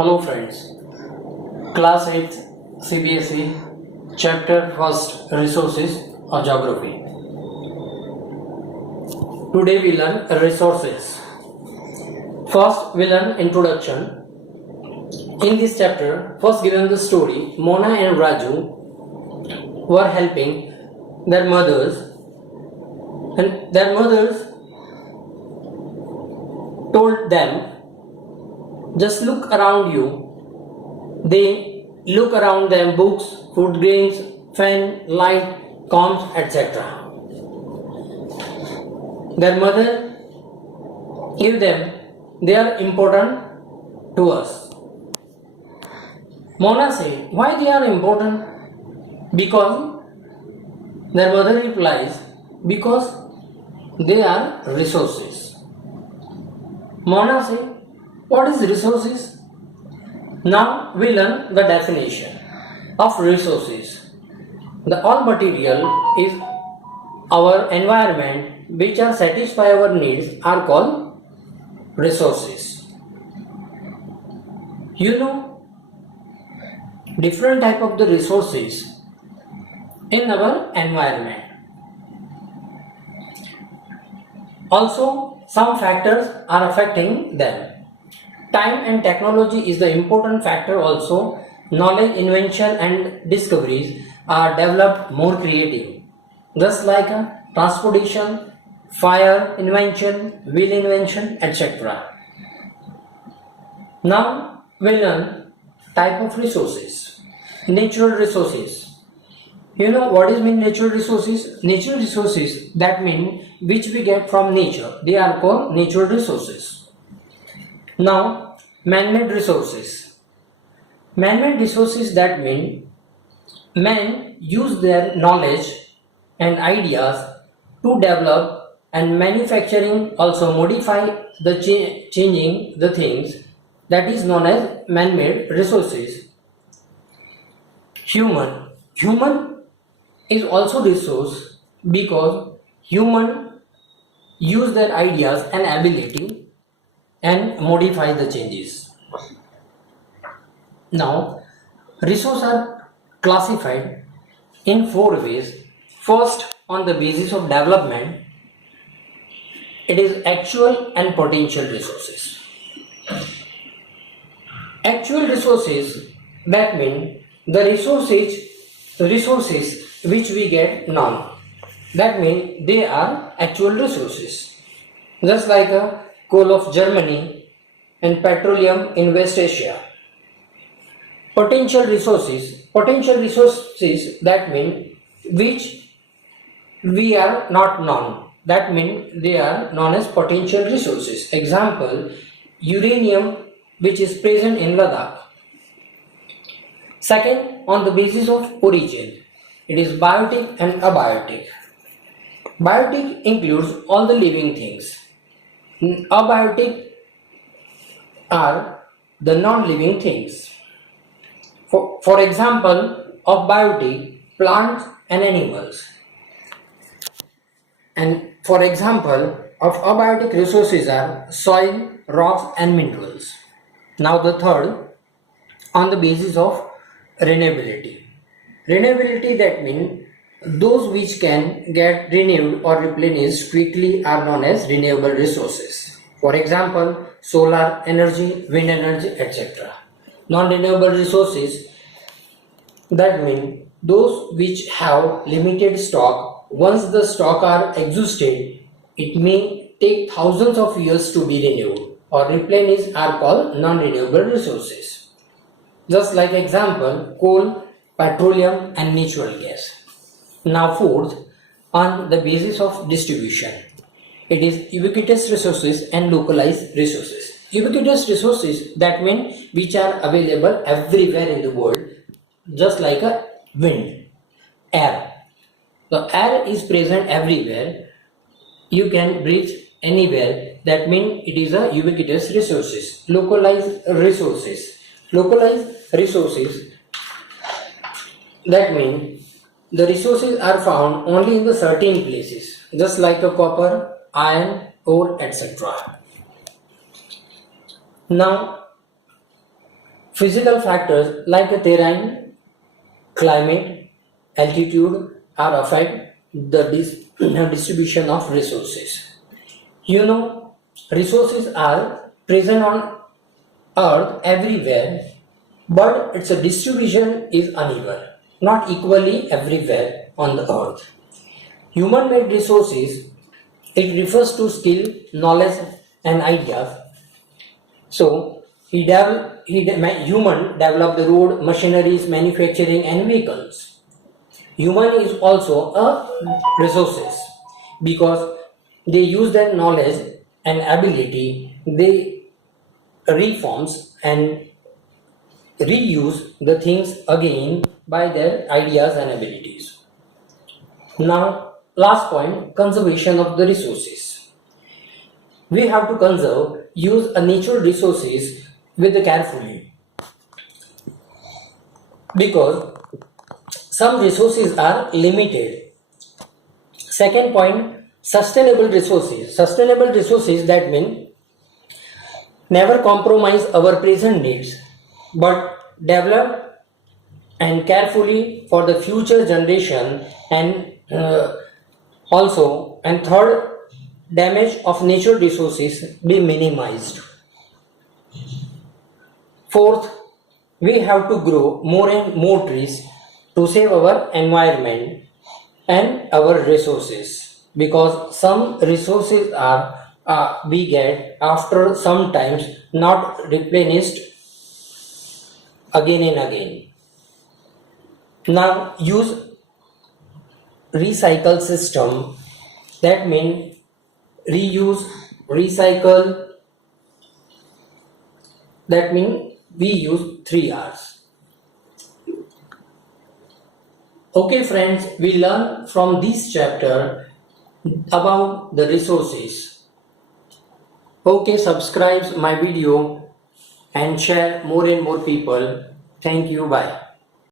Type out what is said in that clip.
Hello friends, Class 8 CBSE Chapter 1st Resources or Geography. Today we learn resources. First we learn introduction. In this chapter, first given the story, Mona and Raju were helping their mothers, and their mothers told them, just look around you. They look around them: books, food grains, fan, light, combs, etc. Their mother gave them, they are important to us. Mona said, why they are important? Because their mother replies, because they are resources. Mona said, what is resources? Now we learn the definition of resources. The all material is our environment which are satisfy our needs are called resources. You know different type of the resources in our environment. Also some factors are affecting them. Time and technology is the important factor also. Knowledge, invention and discoveries are developed more creative. Just like transportation, fire invention, wheel invention, etc. Now we learn type of resources. Natural resources. You know what is mean natural resources? Natural resources, that mean which we get from nature. They are called natural resources. Now, man-made resources. Man-made resources, that mean men use their knowledge and ideas to develop and manufacturing, also modify the changing the things, that is known as man-made resources. Human is also resource because human use their ideas and ability and modify the changes. Now, resources are classified in 4 ways. First, on the basis of development, it is actual and potential resources. Actual resources, that mean the resources which we get now, that mean they are actual resources. Just like a coal of Germany and petroleum in West Asia. Potential resources, that mean which we are not known, that mean they are known as potential resources. Example, uranium which is present in Ladakh. Second, on the basis of origin, it is biotic and abiotic. Biotic includes all the living things. Abiotic are the non-living things. For example, of biotic, plants and animals. And for example, of abiotic resources are soil, rocks and minerals. Now the third, on the basis of renewability. Renewability, that means those which can get renewed or replenished quickly are known as renewable resources. For example, solar energy, wind energy, etc. Non-renewable resources, that mean those which have limited stock. Once the stock are exhausted, it may take thousands of years to be renewed or replenished, are called non-renewable resources. Just like example, coal, petroleum and natural gas. Now fourth, on the basis of distribution, it is ubiquitous resources and localized resources. Ubiquitous resources, that mean which are available everywhere in the world, just like a wind, air. The air is present everywhere. You can breathe anywhere. That means it is a ubiquitous resources. Localized resources. Localized resources, that means the resources are found only in the certain places, just like a copper, iron, ore, etc. Now Physical factors like terrain, climate, altitude are affect the distribution of resources. You know, resources are present on earth everywhere, but its distribution is uneven, not equally everywhere on the earth. Human made resources, it refers to skill, knowledge, and ideas. So, human developed the road, machineries, manufacturing, and vehicles. Human is also a resources because they use their knowledge and ability, they reforms and reuse the things again by their ideas and abilities. Now, last point, conservation of the resources. We have to conserve, use a natural resources with the carefully because some resources are limited. Second point, sustainable resources. Sustainable resources, that mean never compromise our present needs but develop and carefully for the future generation, and also, and third, damage of natural resources be minimized. Fourth, we have to grow more and more trees to save our environment and our resources because some resources are we get after some times not replenished again and again. Now use recycle system, that means reuse, recycle, that means we use 3 R's. Okay friends, we learn from this chapter about the resources. Okay, subscribe my video and share more and more people. Thank you, bye.